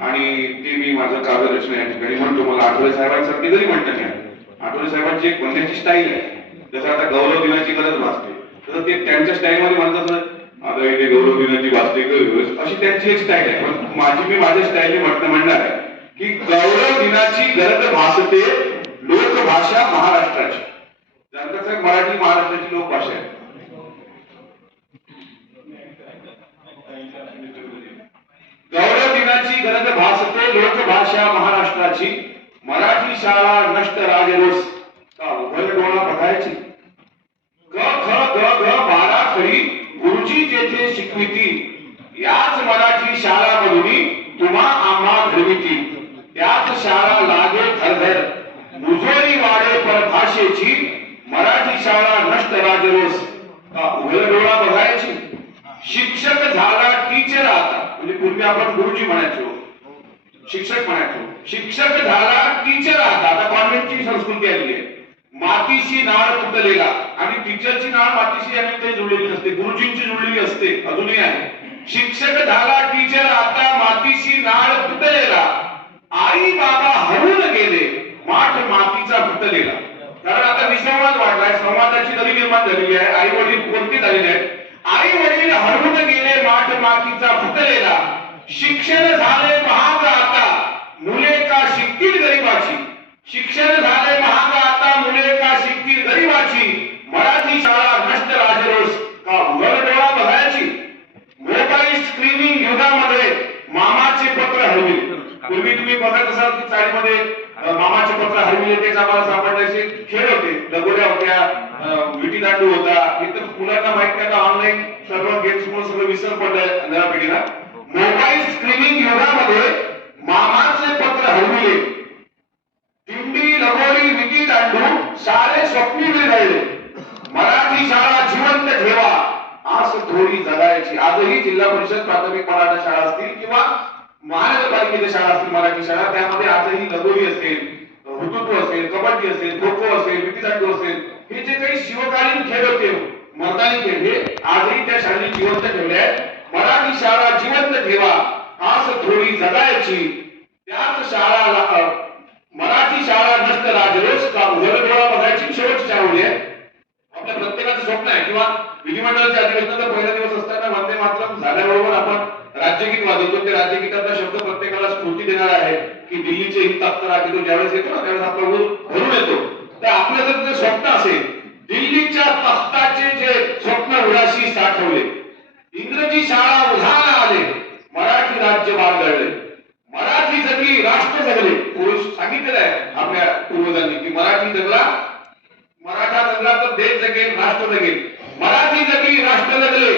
आणि ते मी माझं काव्य रचना या ठिकाणी म्हणतो. मला आठवले साहेबांसारखे जरी म्हणता नाही आठवले साहेबांची एक म्हणण्याची स्टाईल आहे. जसं आता गौरव दिनाची गरज भासते तसं ते त्यांच्या स्टाईल मध्ये म्हणतात आता इथे गौरव दिनाची भासते अशी त्यांची एक स्टाईल आहे. पण माझी मी माझ्या स्टाईलने म्हणणं म्हणणार आहे की गौरव दिनाची गरज भासते लोकभाषा महाराष्ट्राची. जानता साहेब मराठी महाराष्ट्राची लोकभाषा आहे. गौरव दिनाची गरज भासते लोकभाषा महाराष्ट्राची मराठी शाळा नष्ट राजरोस का उघड डोळा बघायची? ग ख ग ग बारा खरी गुरुजी जेथे शिकविती याच मराठी शाळा शाळामधून तुम्हा आम्हा घडविती. त्याच शाळा लागे थरथर मुजोरी वाडे परभाषेची मराठी शाळा नष्ट राजरोस का उघड डोळा बघायची? शिक्षक झाला पूर्वी आपण गुरुजी म्हणायचो शिक्षक म्हणायचो. शिक्षक झाला टीचर आता आता कॉन्व्हेंटची संस्कृती आलेली आहे. मातीशी नाळ तुटलेला. आणि टीचरची नाळ मातीशी आणि ते जुळलेली नसते. गुरुजींची जुळलेली असते. अजूनही आहे. शिक्षक झाला टीचर आता मातीशी नाळ तुटलेला. आई बाबा हरून गेले. माठ मातीचा फुटलेला कारण आता विसंवाद वाढलाय. संवादाची दरी निर्माण झालेली आहे. आई वडील कोणती झालेली आहे आई वडील हरवून गेले माठ मातीचा फुटलेला शिक्षण झाले महाग आता मुले का शिकतील गरीबाची? शिक्षण झाले महाग आता मुले का शिकतील गरीबाची? मराठी शाळा नष्ट राजरोस का उघड डोळा बघायची? मोबाईल स्क्रीनिंग युगामध्ये मामाचे पत्र हरवी पूर्वी तुम्ही बघत असाल की चाळीमध्ये मामाचे पत्र हरविले तेच आम्हाला सापडण्याचे खेळ होते. लगोऱ्या होत्या विटी दांडू होता. इतर मुलांना माहीत नाही ऑनलाईन सर्व गेम्स मुळे सगळं विसर पडलंय. नव्या पिढीला मोबाईल स्क्रीनिंग युगामध्ये मामाचे पत्र हरविले दिंडी लगोरी विकी दांडू सारे स्वप्नी विरघळले मराठी शाळा जिवंत ठेवा. आस थोडी जगायची. आजही जिल्हा परिषद प्राथमिक मराठा शाळा असतील किंवा महानगरपालिकेच्या शाळा असतील मराठी शाळा त्यामध्ये आजही लगोरी असेल हुतुत्व असेल कबड्डी असेल खो खो असेल विकी दांडू असेल हे जे काही शिवकालीन खेळ होते मर्दानी खेळ हे आजही त्या शाळेने जिवंत ठेवले आहेत मराठी शाळा जिवंत ठेवा आस थोडी जगायची त्याच शाळा मराठी शाळा नष्ट राजरोस का उघड बघायची शेवटची शाळा आहे. आपल्या प्रत्येकाचं स्वप्न आहे. किंवा विधिमंडळाच्या अधिवेशनाचा पहिला दिवस असताना वंदे मातरम झाल्याबरोबर आपण राज्यगीत वाजवतो. ते राज्यगीताचा शब्द प्रत्येकाला स्फूर्ती देणार आहे की दिल्लीचे हित अख्तर आहे तो ज्यावेळेस येतो ना त्यावेळेस आपला ऊर भरून येतो. तर आपलं जर ते स्वप्न असेल दिल्लीच्या तख्ताचे जे स्वप्न उडाशी साठवले इंग्रजी शाळा उधाण आले मराठी राज्य बाळगळले जगली राष्ट्र पुरुष सांगितलेलं आहे आपल्या पूर्वजांनी की मराठी जगला मराठा जगला तर देश जगेल राष्ट्र जगेल. मराठी जगली राष्ट्र जगले.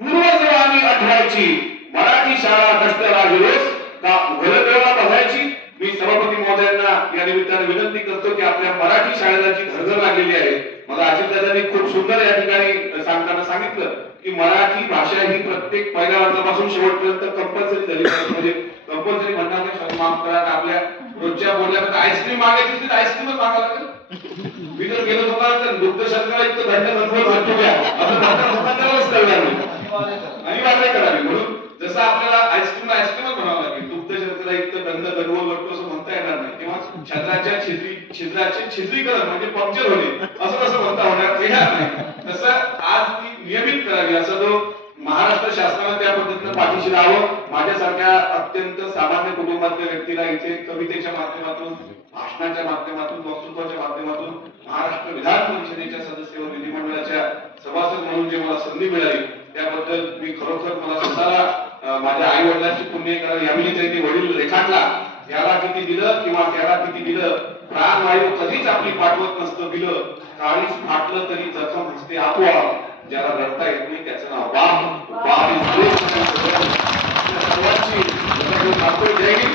पूर्वजवानी आठवायची. मराठी शाळा नष्ट राजरोस का उघडडोळा बघायची? मी सभापती महोदयांना या निमित्ताने विनंती करतो की आपल्या मराठी शाळेला जी धरधर लागलेली आहे. मला अजितदादांनी खूप सुंदर या ठिकाणी सांगताना सांगितलं की मराठी भाषा ही प्रत्येक पहिल्या वर्गापासून शेवटपर्यंत कंपल्सरी झाली. म्हणजे कंपल्सरी म्हणणार नाही सॉरी माफ करा आपल्या रोजच्या बोलण्यामध्ये आईस्क्रीम मागायची असेल तर आईस्क्रीमच मागावं लागेल. मी जर गेलो होता तर दुग्ध शर्करा इतकं धंदा धंदो भरतो द्या असं म्हणता दुकानदारालाच कळणार नाही अनिवार्य करावी म्हणून जसं आपल्याला आईस्क्रीम आईस्क्रीमच म्हणावं लागेल दुग्ध शर्करा इतकं धंदा गडवं भरतो असं म्हणता येणार नाही. किंवा छत्राच्या छिद्री छिद्राचे छिद्रीकरण म्हणजे पंक्चर होणे असं कसं म्हणता होणार येणार नाही. तसं आज ती नियमित करावी असा जो महाराष्ट्र शासनाला त्या पद्धतीनं पाठीशी राहावं माझ्यासारख्या अत्यंत सामान्य कुटुंबातल्या व्यक्तीला इथे कवितेच्या माध्यमातून भाषणाच्या माध्यमातून वक्तृत्वाच्या माध्यमातून महाराष्ट्र विधान परिषदेच्या सदस्य व विधिमंडळाच्या सभासद म्हणून जे मला संधी मिळाली त्याबद्दल मी खरोखर मला स्वतःला माझ्या आई वडिलांची पुण्य कारण यावेळी त्यांनी वडील रेखाटला याला किती दिलं किंवा त्याला किती दिलं प्राणवायू कधीच आपली पाठवत नसतं दिलं काळीच फाटलं तरी जखम हसते आपोआप ज्याला रडता येत नाही त्याचं नाव बाप बाप. మంచి తప్పులు జరిగి